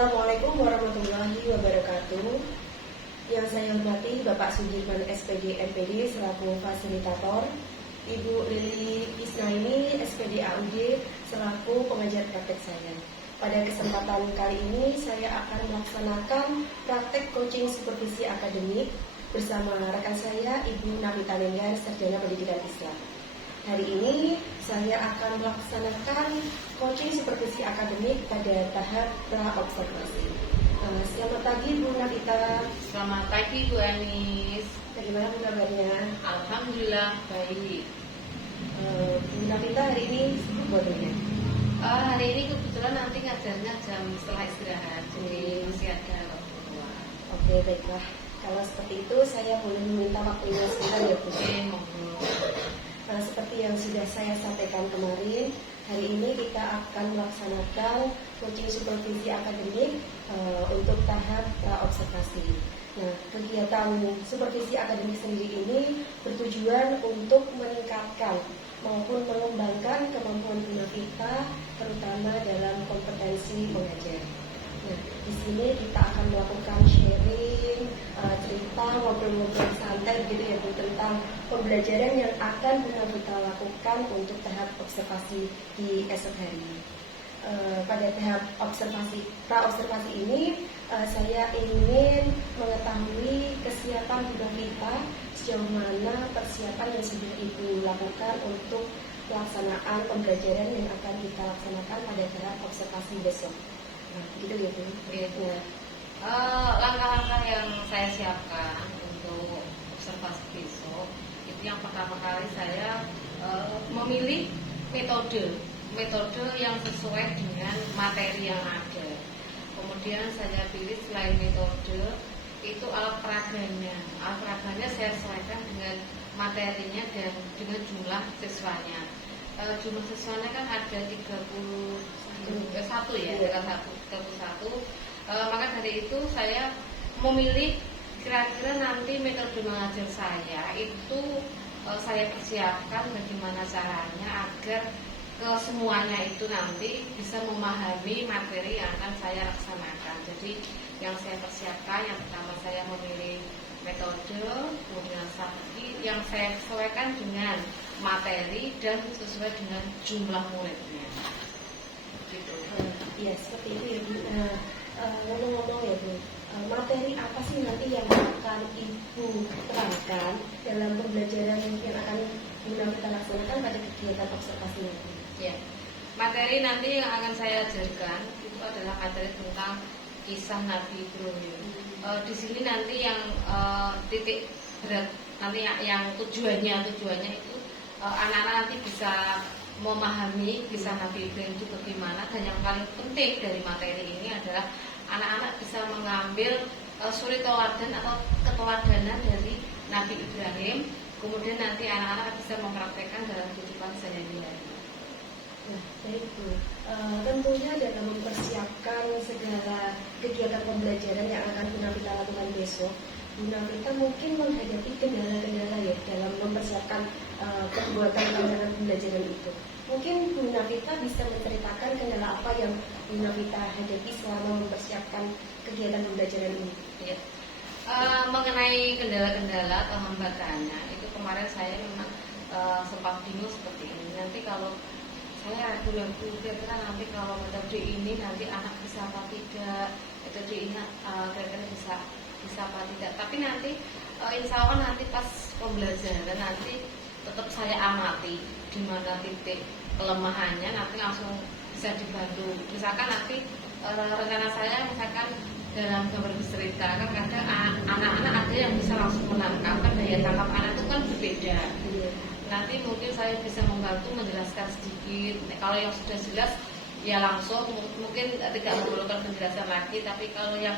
Assalamualaikum warahmatullahi wabarakatuh. Yang saya hormati Bapak Sudirman SPD MPD selaku fasilitator, Ibu Lili Isnaini SPD AUD selaku pengajar praktek saya. Pada kesempatan kali ini saya akan melaksanakan praktek coaching supervisi akademik bersama rekan saya Ibu Navita Lenggar, Sarjana Pendidikan Islam. Hari ini saya akan melaksanakan coaching supervisi akademik pada tahap pra-observasi. Selamat pagi Bu Navita. Selamat pagi Bu Anis. Bagaimana kabarnya? Alhamdulillah baik. Bu Navita hari ini sibuk buatnya? Hari ini kebetulan nanti ngajarnya jam setelah istirahat, jadi masih ada waktu luang. Oke, baiklah. Kalau seperti itu saya boleh meminta waktunya sebentar ya Bu. Oke, monggo. Seperti yang sudah saya sampaikan kemarin, hari ini kita akan melaksanakan coaching supervisi akademik untuk tahap pra-observasi. Nah, kegiatan supervisi akademik sendiri ini bertujuan untuk meningkatkan maupun mengembangkan kemampuan Bu Navita, terutama dalam kompetensi mengajar. Nah, di sini kita akan melakukan sharing, cerita, ngobrol-ngobrol santai gitu ya Bu, tentang pembelajaran yang akan Bu Navita lakukan untuk tahap observasi di esok hari. Pada tahap pra-observasi ini, saya ingin mengetahui kesiapan Bu Navita, sejauh mana persiapan yang sudah Ibu lakukan untuk pelaksanaan pembelajaran yang akan kita laksanakan pada tahap observasi besok. Nah, gitu ya Bu. Gitu. Langkah-langkah yang saya siapkan untuk observasi besok itu yang pertama kali saya memilih metode yang sesuai dengan materi yang ada. Kemudian saya pilih selain metode itu alat peraganya saya sesuaikan dengan materinya dan dengan jumlah siswanya. Jumlah siswanya kan ada 31 ya, 31. Maka dari itu saya memilih kira-kira nanti metode mengajar saya itu saya persiapkan bagaimana caranya agar semuanya itu nanti bisa memahami materi yang akan saya laksanakan. Jadi yang saya persiapkan, yang pertama saya memilih metode, kemudian strategi yang saya sesuaikan dengan materi dan sesuai dengan jumlah muridnya. Gitu. Iya, seperti itu ya Bu. Ngomong-ngomong ya Bu, materi apa sih nanti yang akan Ibu terangkan dalam pembelajaran yang akan Bu Navita laksanakan pada kegiatan observasi nanti? Ya, materi nanti yang akan saya ajarkan itu adalah materi tentang kisah Nabi Ibrahim. Di sini nanti yang titik berat nanti yang tujuannya itu anak-anak nanti bisa memahami kisah Nabi Ibrahim itu bagaimana, dan yang paling penting dari materi ini adalah anak-anak bisa mengambil suri tauladan atau keteladanan dari Nabi Ibrahim, kemudian nanti anak-anak bisa mempraktekkan dalam kehidupan sehari-hari. Nah, baik Bu. Tentunya dalam mempersiapkan segala kegiatan pembelajaran yang akan Bu Navita lakukan besok, Bu Navita mungkin menghadapi kendala-kendala ya dalam mempersiapkan pembuatan rancangan pembelajaran itu. Mungkin Bu Navita bisa menceritakan kendala apa yang Bu Navita hadapi selama mempersiapkan kegiatan pembelajaran ini. Ya. Mengenai kendala-kendala atau hambatannya, itu kemarin saya memang sempat bingung seperti ini. Nanti kalau saya ragu-ragu kira-kira nanti kalau metode ini nanti anak bisa apa tidak, metode ini kira-kira bisa apa tidak. Tapi nanti insya Allah nanti pas pembelajaran nanti tetap saya amati di mana titik kelemahannya, nanti langsung bisa dibantu. Misalkan nanti rencana saya misalkan dalam gambar bercerita kan kadang anak-anak ada yang bisa langsung menangkap, kan daya tangkap anak itu kan berbeda. Nanti mungkin saya bisa membantu menjelaskan sedikit. Kalau yang sudah jelas ya langsung, mungkin tidak memerlukan penjelasan lagi. Tapi kalau yang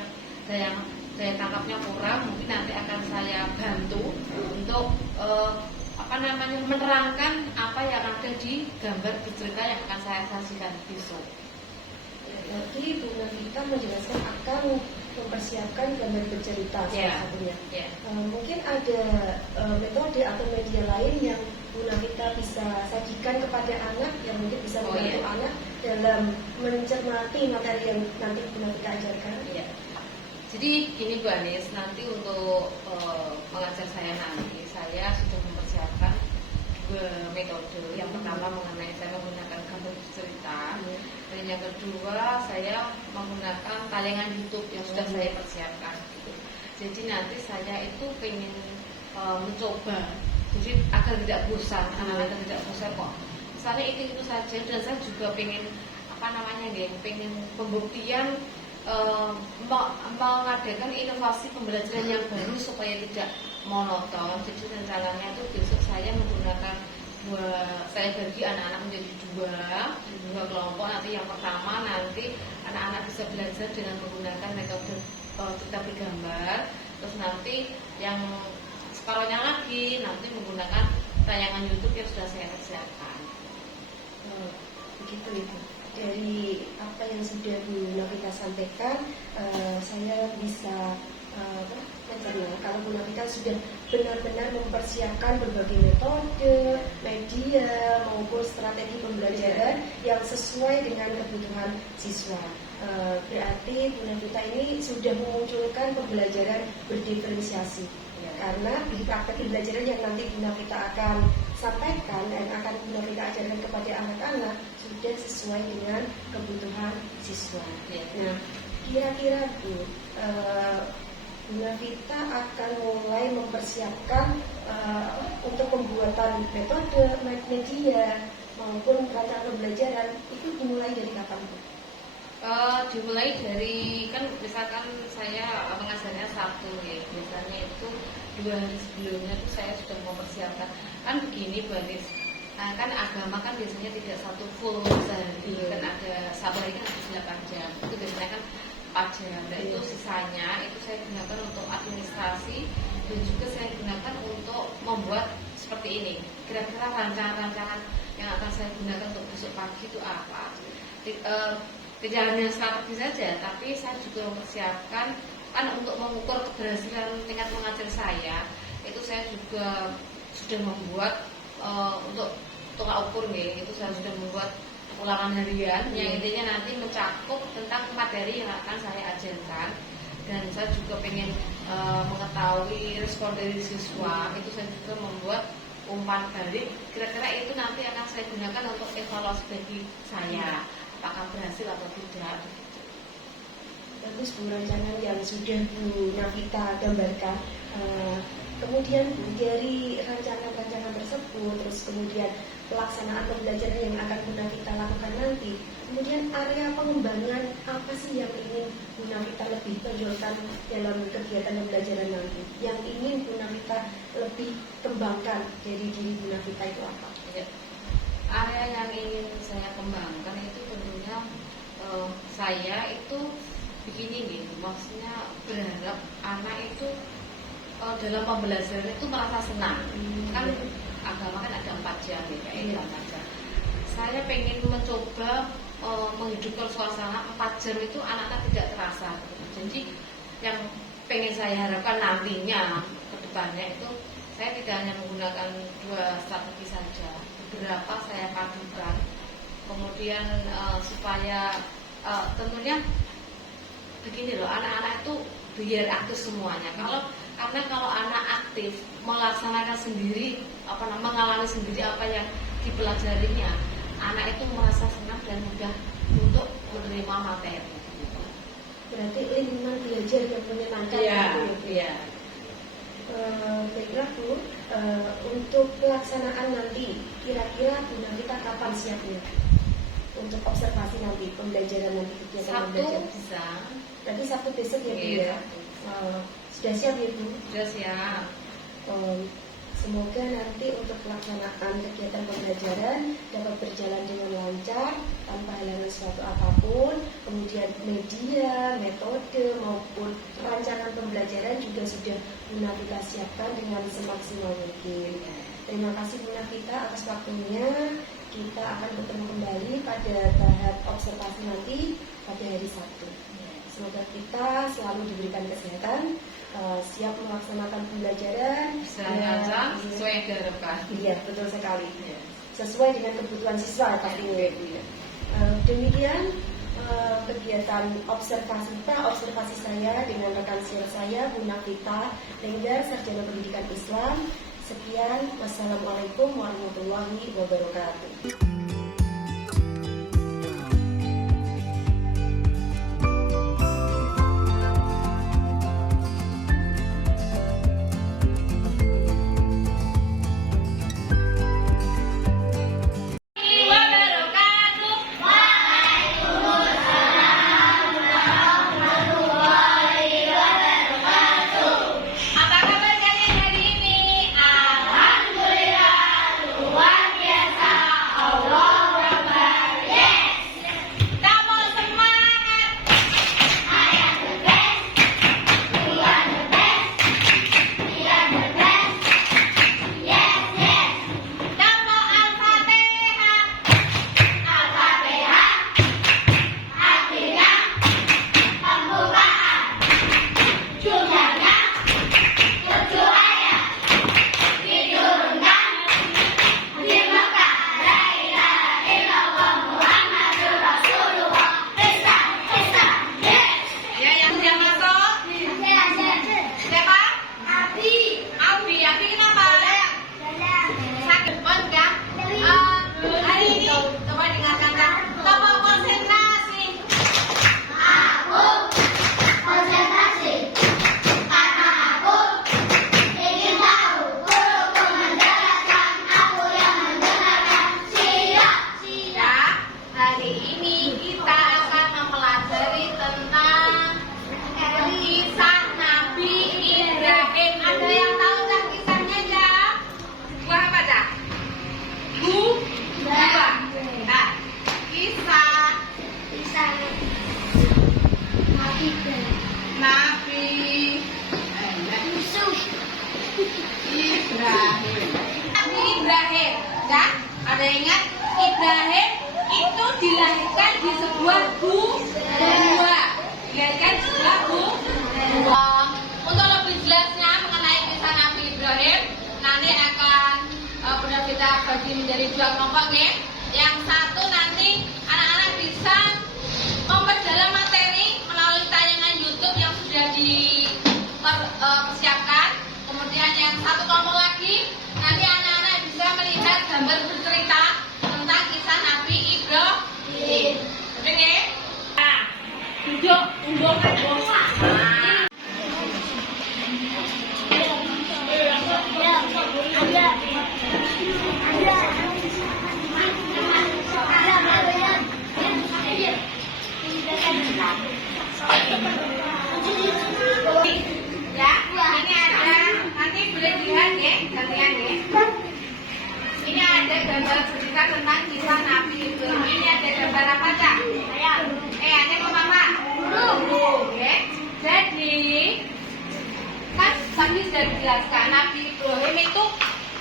daya tangkapnya kurang, mungkin nanti akan saya bantu untuk menerangkan apa yang ada di gambar bercerita yang akan saya sajikan besok. Nanti Bu Navita menjelaskan akan mempersiapkan gambar bercerita salah satunya. Mungkin ada metode atau media lain yang Bu Navita bisa sajikan kepada anak yang mungkin bisa membantu anak dalam dalam mencermati materi yang nanti Bu Nafita ajarkan? Iya. Jadi gini Bu Anis, nanti untuk mengajar saya nanti, saya sudah mempersiapkan dua metode. Yang pertama mengenai saya menggunakan gambar cerita, dan yang kedua saya menggunakan tayangan YouTube yang sudah saya persiapkan. Gitu. Jadi nanti saya itu ingin mencoba, jadi agar tidak bosan, anak-anak tidak bosan kok. Misalnya itu saja, dan saya juga pengen pengen pembuktian mengadakan inovasi pembelajaran yang baru supaya tidak monoton. Jadi rencananya itu besok saya menggunakan saya bagi anak-anak menjadi dua kelompok. Nanti yang pertama nanti anak-anak bisa belajar dengan menggunakan metode cerita bergambar. Terus nanti yang separuhnya lagi nanti menggunakan tayangan YouTube yang sudah saya persiapkan. Begitu Ibu. Dari apa yang sudah Bu Nafita sampaikan, saya bisa mencerna kalau Bu Nafita sudah benar-benar mempersiapkan berbagai metode, media maupun strategi pembelajaran yang sesuai dengan kebutuhan siswa. Berarti Bu Nafita ini sudah memunculkan pembelajaran berdiferensiasi. Karena di praktek pembelajaran yang nanti Bu Nafita akan sampaikan dan akan Bu Nafita ajarkan kepada anak-anak sudah sesuai dengan kebutuhan siswa. Nah, kira-kira Bu Nafita akan mulai mempersiapkan untuk pembuatan metode, media maupun rancangan pembelajaran itu dimulai dari kapan Bu? Dimulai dari, kan misalkan saya mengajarnya Sabtu ya, biasanya itu 2 hari sebelumnya itu saya sudah mempersiapkan. Kan begini Bu Anis, kan agama kan biasanya tidak satu full sehari, kan ada sabar kan 8 jam, itu biasanya kan 4 jam. Dan itu sisanya itu saya gunakan untuk administrasi dan juga saya gunakan untuk membuat seperti ini. Kira-kira rancangan-rancangan yang akan saya gunakan untuk besok pagi itu apa? Tidak hanya strategi saja, tapi saya juga mempersiapkan kan untuk mengukur keberhasilan tingkat mengajar saya. Itu saya juga sudah membuat untuk tolak ukur nih. Itu saya sudah membuat ulangan harian yang intinya nanti mencakup tentang materi yang akan saya ajarkan. Dan saya juga pengen mengetahui respon dari siswa. Itu saya juga membuat umpan balik. Kira-kira itu nanti akan saya gunakan untuk evaluasi bagi saya. Apakah berhasil atau tidak? Bagus Bu, rancangan yang sudah Bu Nafita gambarkan. Kemudian Bu, dari rancangan-rancangan tersebut, terus kemudian pelaksanaan pembelajaran yang akan Bu Nafita lakukan nanti, kemudian area pengembangan apa sih yang ingin Bu Nafita lebih tonjolkan dalam kegiatan pembelajaran nanti? Yang ingin Bu Nafita lebih kembangkan dari diri Bu Nafita itu apa? Ya. Area yang ingin saya kembangkan itu tentunya saya itu begini nih, maksudnya berharap anak itu dalam pembelajaran itu merasa senang. Kan agama kan ada 4 jam ya, kayak 4 jam. Saya pengen mencoba menghidupkan suasana 4 jam itu anak-anak tidak terasa. Jadi yang pengen saya harapkan nantinya ke depannya itu saya tidak hanya menggunakan 2 strategi saja, beberapa saya padukan. Kemudian supaya tentunya begini loh, anak-anak itu biar aktif semuanya. Karena kalau anak aktif melaksanakan sendiri, mengalami sendiri apa yang dipelajarinya, anak itu merasa senang dan mudah untuk menerima materi. Berarti lingkungan belajar yang menyenangkan. Iya. Baiklah Bu, untuk pelaksanaan nanti kira-kira Bu Nafita kapan siapnya untuk observasi nanti pembelajaran nanti kegiatan pembelajaran? Sabtu bisa. Nanti Sabtu besok ya Bu ya. Sudah siap ya Bu? Sudah siap. Semoga nanti untuk pelaksanaan kegiatan pembelajaran dapat berjalan dengan lancar tanpa halangan suatu apapun. Kemudian media, metode maupun rancangan pembelajaran juga sudah Bu Nafita siapkan dengan semaksimal mungkin. Terima kasih Bu Nafita atas waktunya. Kita akan bertemu kembali pada tahap observasi nanti pada hari Sabtu. Semoga kita selalu diberikan kesehatan, siap melaksanakan pembelajaran sesuai yang diharapkan. Iya, betul sekali. Sesuai dengan kebutuhan siswa pastinya. Demikian kegiatan observasi saya dengan rekan senior saya Bu Nafita Lenggar, Sarjana Pendidikan Islam. Sekian, wassalamualaikum warahmatullahi wabarakatuh. Ibrahim, ya? Ada ingat Ibrahim itu dilahirkan di sebuah gua. Dilahirkan di sebuah gua. Untuk lebih jelasnya mengenai kisah Nabi Ibrahim, nanti akan kita bagi menjadi dua kelompok nih. Yang satu nanti anak-anak bisa memperdalam materi melalui tayangan YouTube yang sudah dipersiapkan. Kemudian yang satu kelompok lagi nanti anak-anak bisa melihat gambar bercerita tentang kisah Nabi Ibrahim. Oke? Nah, duduk, tunduk, ya, ini ada, nanti boleh dilihat ya, gantian ya. Ini ada gambar cerita tentang kisah Nabi Ibrahim. Ini ada gambar apa, Cak? Ada kok Mama? Burung, ya. Jadi, kan tadi sudah dijelaskan Nabi Ibrahim itu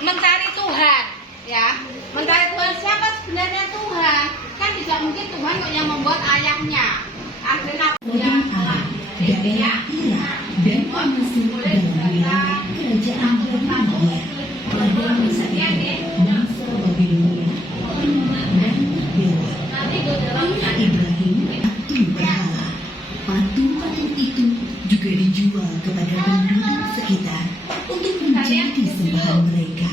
mencari Tuhan, ya. Mencari Tuhan, siapa sebenarnya Tuhan? Kan tidak mungkin Tuhan kok yang membuat ayahnya. Akhirnya yang daerah Irak dan masuk dalam wilayah kerajaan Babilonia pada masa itu. Bangsa Babilonia menyembah dewa. Ayah Ibrahim patung berhala. Patung-patung itu juga dijual kepada penduduk sekitar untuk menjadi sembahan mereka.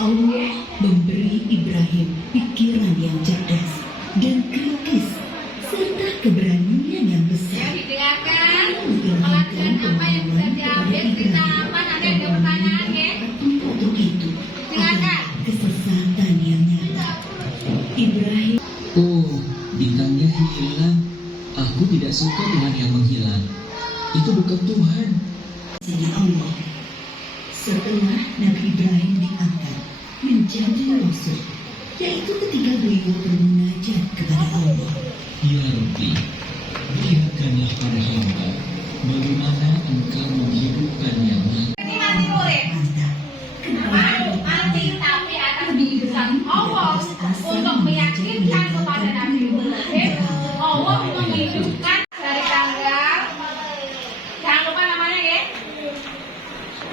Allah memberi Ibrahim pikiran yang cerdas dan kritis serta keberanian yang besar. Didengarkan pelajaran apa yang bisa diambil, cerita apa, nanti ada pertanyaan ya. Untuk itu adalah kesesatan yang nyata. Ibrahim, oh, bintangnya hilang. Aku tidak suka Tuhan yang menghilang. Itu bukan Tuhan. jadi Allah. Setelah Nabi Ibrahim diangkat menjadi rasul, yaitu ketika beliau bermunajat kepada Allah. Ya Rabbi, lihatkanlah pada hamba bagaimana engkau menghidupkan yang mati. Ini mati murid. Mati tapi akan diutuskan Allah untuk meyakinkan kepada Nabi Ibrahim Allah menghidupkan dari tanggal. Jangan lupa namanya ya.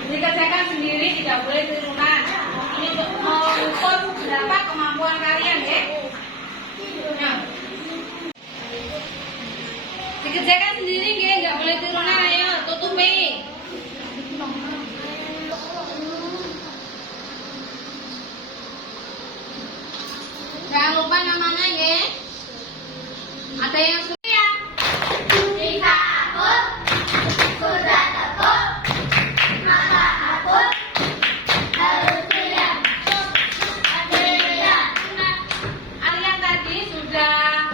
Dikerjakan sendiri, tidak boleh tiruan. Ini untuk mengukur berapa kemampuan kalian ya. Nah, dikerjakan sendiri nggih, nggak boleh tirunan. Ayo tutupi. Jangan lupa namanya nggih. Ada yang sudah ya? Jika aku sudah tekuk, maka aku harus diam. Tidak. Kalian tadi sudah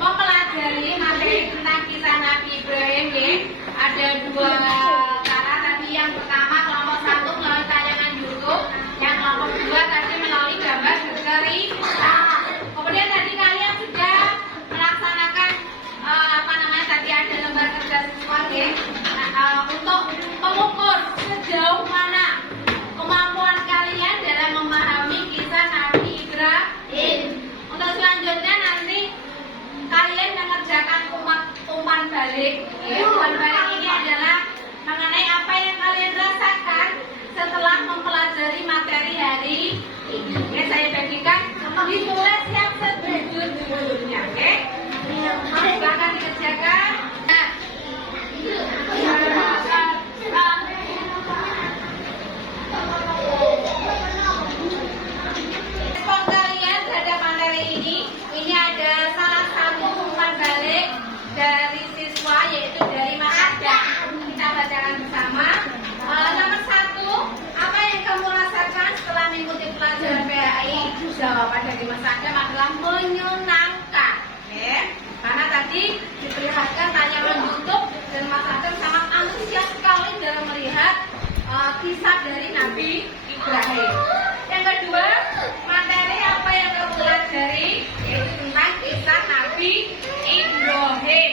mempelajari materi tentang kisah Nabi Ibrahim ya. Ada dua cara tadi. Yang pertama kelompok 1 melalui tayangan YouTube, yang kelompok 2 tadi melalui gambar bercerita. Kemudian tadi kalian sudah melaksanakan tadi ada lembar kerja siswa ya. Untuk mengukur sejauh mana kemampuan kalian dalam memahami kisah Nabi Ibrahim. Untuk selanjutnya nanti kalian mengerjakan umpan balik. Ya, umpan balik ini adalah mengenai apa yang kalian rasakan setelah mempelajari materi hari ini. Oke, saya bagikan ditulis yang sejujur-jujurnya. Oke, silakan dikerjakan. Nah, respon kalian terhadap materi ini ada salah satu umpan balik dari siswa, yaitu dari Mas Adam. Kita bacakan bersama. Nomor 1, apa yang kamu rasakan setelah mengikuti pelajaran PAI? Jawaban dari Mas Adam adalah menyenangkan. Oke, karena tadi diperlihatkan tayangan YouTube dan Mas Adam sangat antusias sekali dalam melihat kisah dari Nabi Ibrahim. Yang kedua, materi apa yang kamu pelajari yaitu tentang kisah Nabi Ibrahim.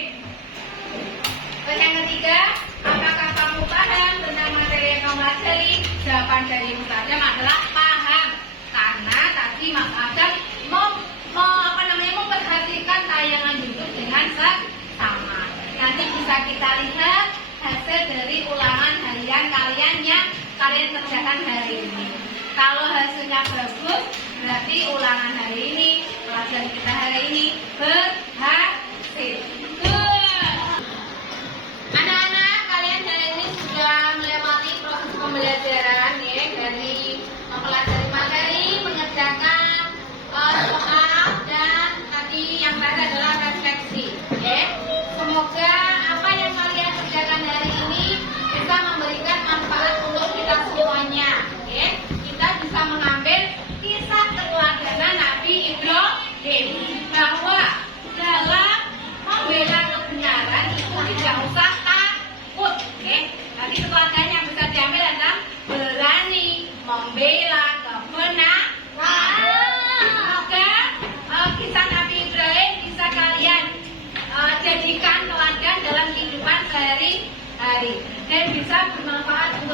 Terus yang ketiga, apakah kamu paham tentang materi yang kamu pelajari? Jawaban dari Mas Adam adalah paham, karena tadi Mas Adam memperhatikan tayangan YouTube dengan seksama. Nanti bisa kita lihat hasil dari ulangan harian kalian yang kalian kerjakan hari ini. Kalau hasilnya bagus, berarti ulangan hari ini, pelajaran kita hari ini berhasil. Anak-anak, kalian hari ini sudah melewati proses pembelajaran ya, dari mempelajari materi, mengerjakan soal, dan tadi yang terakhir adalah refleksi. Ya. Semoga apa yang kalian kerjakan hari ini bisa memberikan manfaat untuk kita semuanya. Ya. Kita bisa mengambil kisah keteladanan Nabi Ibrahim bahwa dalam membela kebenaran itu tidak usah takut. Nanti keteladanan yang bisa diambil adalah berani membela kebenaran. Semoga kisah Nabi Ibrahim bisa kalian jadikan teladan dalam kehidupan sehari-hari dan bisa bermanfaat untuk